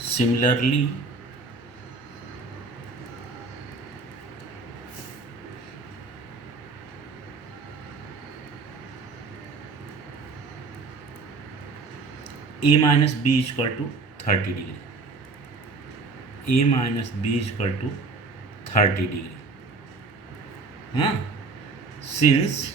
Similarly, a minus b is equal to 30 degree. A minus b is equal to 30 degree. Huh? Since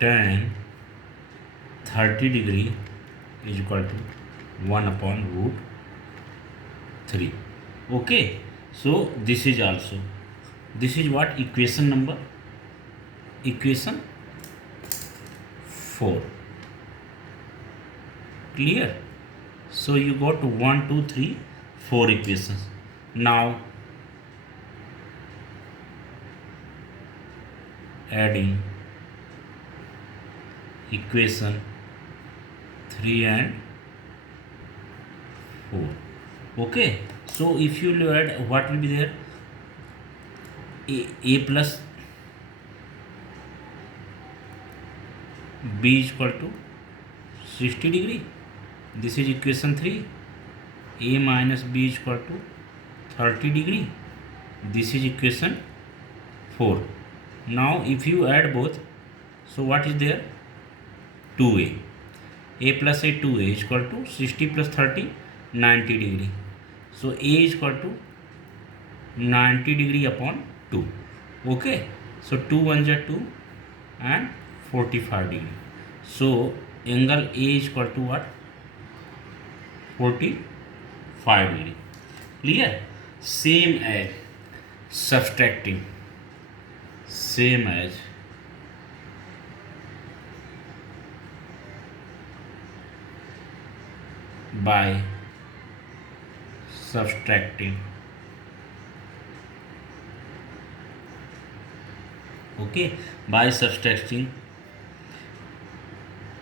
tan 30 degree is equal to 1 upon root 3. Okay, so this is what equation 4. Clear? So you got 1 2 3 4 equations. Now adding equation 3 and 4. Okay, so if you will add, what will be there? A plus b is equal to 60 degree. This is equation 3. A minus b is equal to 30 degree. This is equation 4. Now if you add both, so what is there? 2a. A plus a 2a is equal to 60 plus 30, 90 degree. So a is equal to 90 degree upon 2. Okay, so 2 1 is 2 and 45 degree. So angle A is equal to what? 45 degree. Clear? Same as subtracting. Same as by subtracting. Okay, by subtracting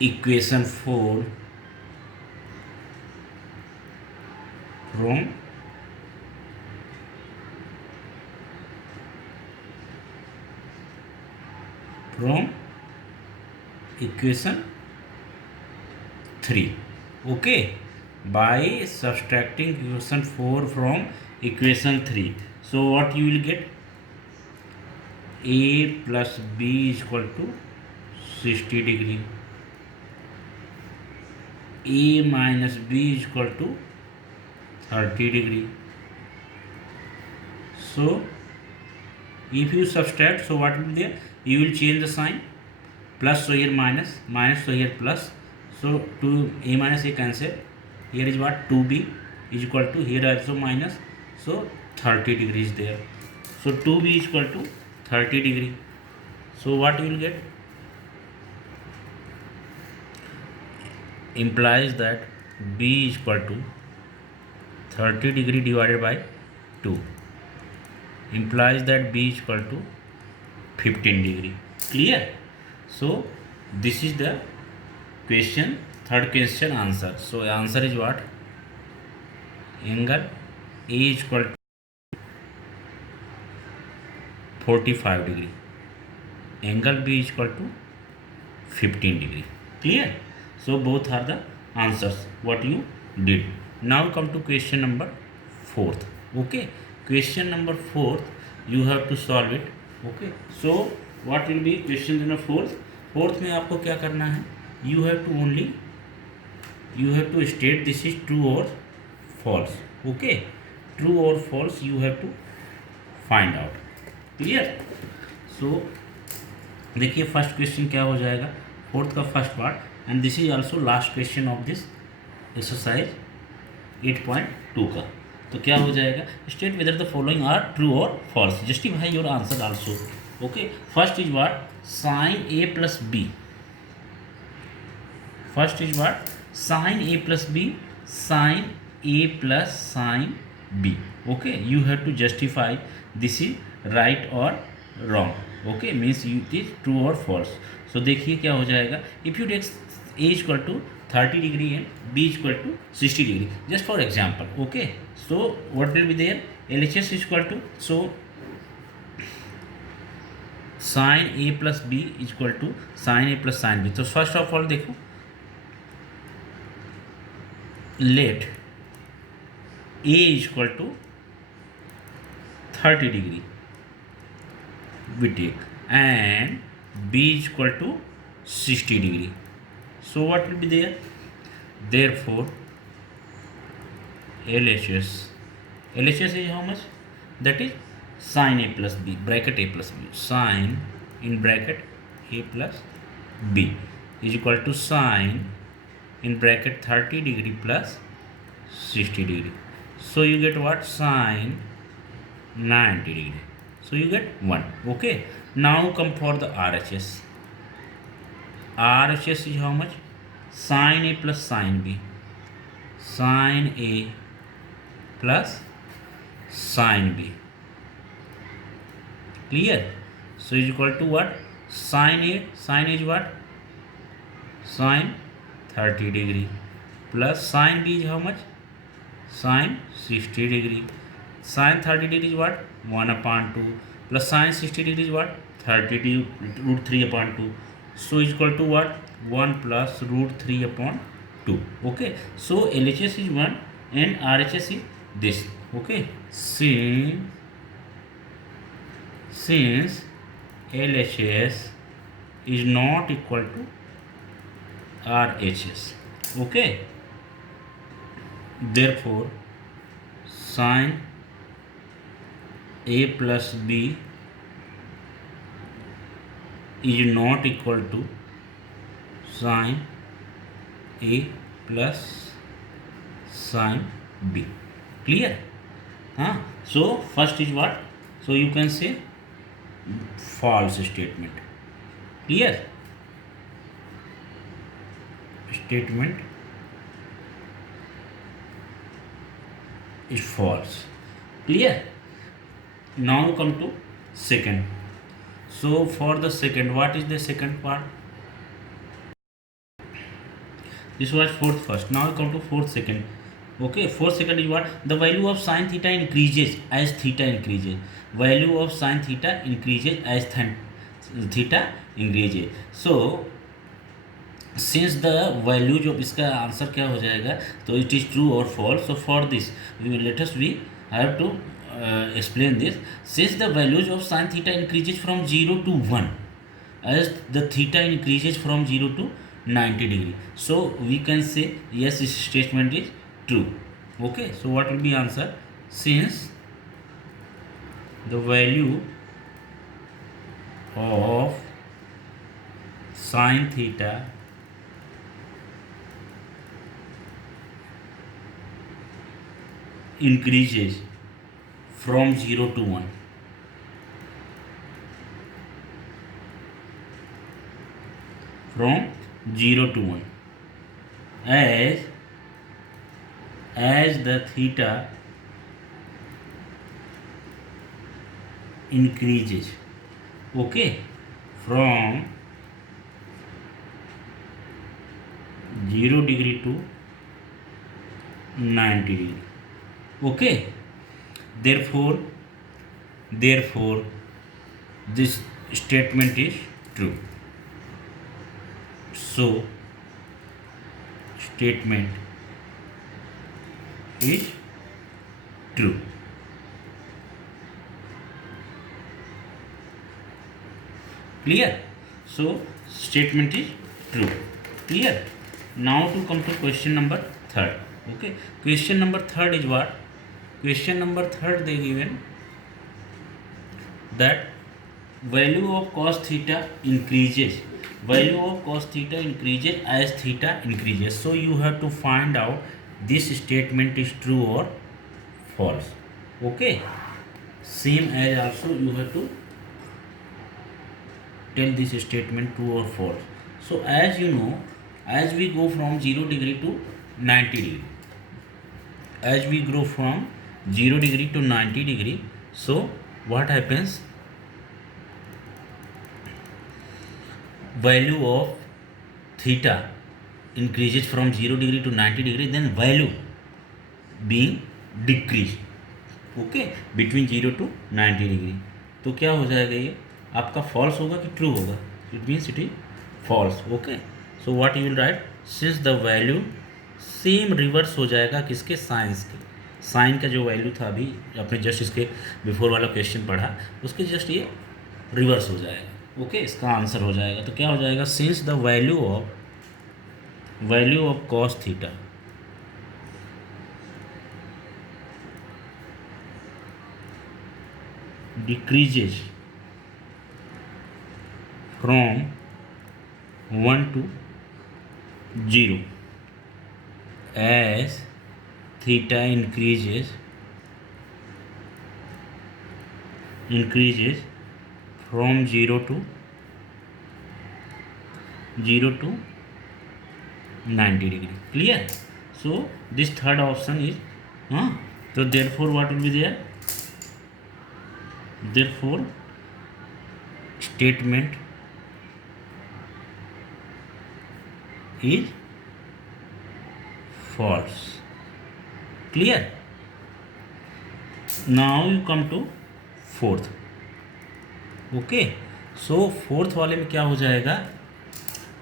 equation 4 from equation 3. Okay, by subtracting equation 4 from equation 3. So what you will get? A plus b is equal to 60 degree. A minus b is equal to 30 degree. So if you subtract, so what will be there? You will change the sign. Plus, so here minus, minus, so here plus. So 2 a minus a cancel. Here is what? 2b is equal to, here also minus. So 30 degree is there. So 2b is equal to 30 degree. So what you will get? Implies that b is equal to 30 degree divided by 2. Implies that b is equal to 15 degree. Clear? So this is the question, third question answer. So answer is what? Angle A is equal to 45 degree. Angle B is equal to 15 degree. Clear? So both are the answers what you did. Now come to question number 4th. Okay, question number 4th you have to solve it. Okay, so what will be question number 4th? 4th में आपको क्या करना है? You have to state this is true or false. Okay, true or false you have to find out. Clear? So देखिए first question क्या हो जाएगा, 4th का first part, and this is also last question of this exercise 8.2 का. तो क्या हो जाएगा? State whether the following are true और false. Justify your answer also. Okay, first is what? Sine A plus B. First is what? Sine A plus B. Sine A plus sine B. Okay, you have to justify this is right और wrong. Okay, means it is true और false. So देखिए क्या हो जाएगा. If you take A equal to 30 degree and b is equal to 60 degree, just for example. Okay, so what will be there? LHS is equal to, so sin a plus b is equal to sin a plus sin b. तो first of all देखो, late a is equal to 30 degree we take, and b is equal to 60 degree. So what will be there? Therefore LHS is how much? That is sin a plus b, bracket a plus b, sin in bracket a plus b is equal to sin in bracket 30 degree plus 60 degree. So you get what? Sin 90 degree. So you get 1. Okay, now come for the RHS. RHS is how much? Sin a plus sin b, sin a plus sin b. Clear? So is equal to what? Sin a, sin is what? Sin 30 degree plus sin b is how much? Sin 60 degree. Sin 30 degree is what? 1 upon 2 plus sin 60 degree is what? 30 degree root 3 upon 2. So is equal to what? 1 plus root 3 upon 2. Okay, so LHS is 1 and RHS is this. Okay, since LHS is not equal to RHS, okay, therefore sin a plus b is not equal to sin a plus sin b. Clear? So first is what? So you can say false statement. Clear? Statement is false. Clear? Now come to second. So for the second, what is the second part? This was fourth first. Now we come to fourth second. Okay, fourth second is what? The value of sin theta increases as theta increases. Value of sin theta increases as theta increases. So since the value जो इसका answer क्या हो जाएगा, तो it is true or false. So for this we have to explain this. Since the values of sin theta increases from 0 to 1 as the theta increases from 0 to 90 degree, so we can say yes, this statement is true. Okay, so what will be answer? Since the value of sin theta increases from 0 to 1, from 0 to 1, as the theta increases, okay, from 0 degree to 90 degree. Okay, therefore this statement is true. So statement is true. Clear? So statement is true. Clear? Now to come to question number third. Okay, question number third is what? Question number third they given that value of cos theta increases. Value of cos theta increases as theta increases. So you have to find out this statement is true or false. Okay, same as also you have to tell this statement true or false. So as you know, as we go from 0 degree to 90 degree, as we grow from 0 degree to 90 degree, so what happens? Value of theta increases from 0 degree to 90 degree, then value being decreased, okay, between 0 to 90 degree. तो क्या हो जाएगा, ये आपका false होगा कि true होगा? It means it is false. Okay, so what you will write, since the value same reverse हो जाएगा किसके, साइंस के। साइन का जो वैल्यू था अभी आपने जस्ट इसके बिफोर वाला क्वेश्चन पढ़ा, उसके जस्ट ये रिवर्स हो जाएगा। ओके, इसका आंसर हो जाएगा। तो क्या हो जाएगा, since the value of cos theta decreases from 1 to 0 as theta increases from 0 to 90 degree. Clear? So this third option is so therefore what will be there, therefore statement is false. Clear? Now you come to fourth. Okay, so fourth वाले में क्या हो जाएगा,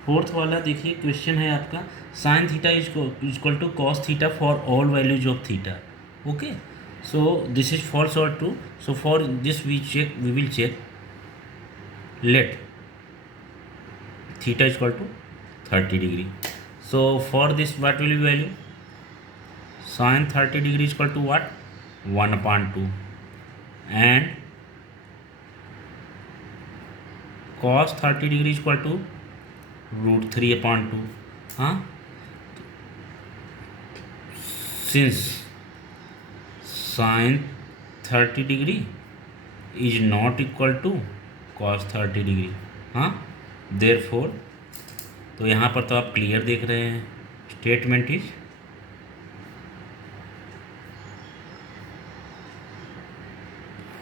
fourth वाला देखिए question है आपका, sine theta is equal to cos theta for all values of theta. Okay, so this is false or true, so for this we will check, let theta is equal to 30 degree, so for this what will be value, sin 30 degree is equal to what, 1/2, and cos 30 degree is equal to √3/2। since sin 30 degree is not equal to cos 30 degree, therefore, तो यहाँ पर तो आप clear देख रहे हैं, statement is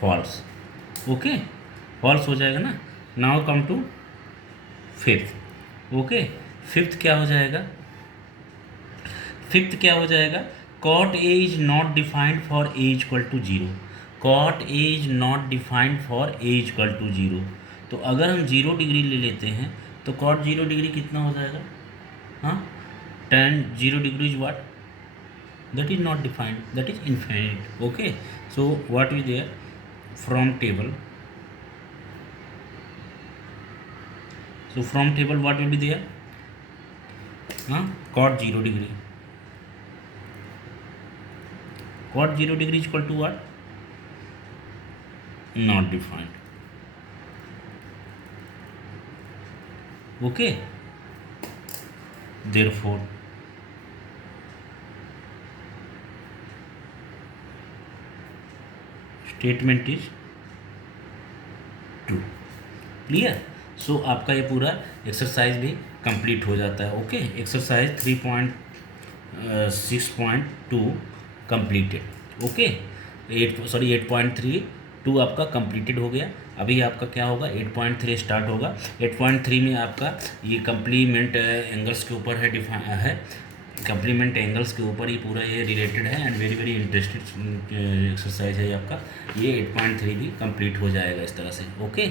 false. Okay, false हो जाएगा ना। Now come to fifth. Okay, fifth क्या हो जाएगा, cot A is not defined for A equal to 0, cot A is not defined for A equal to 0। तो अगर हम 0 डिग्री ले लेते हैं तो cot 0 डिग्री कितना हो जाएगा, tan 0 degree is what, that is not defined, that is infinite। okay, so what is there from table, so from table what will be there, cot 0 degree, cot 0 degree is equal to what, not defined। okay, therefore statement is true। Clear? So आपका ये पूरा exercise भी complete हो जाता है। Okay, exercise 3.6.2 completed. Okay, 8.32 आपका completed हो गया। अभी आपका क्या होगा, 8.3 स्टार्ट होगा। 8.3 में आपका ये कंप्लीमेंट एंगल्स के ऊपर है कंप्लीमेंट एंगल्स के ऊपर ही पूरा ये रिलेटेड है and very very interested exercise है आपका। ये 8.3 भी कंप्लीट हो जाएगा इस तरह से। ओके।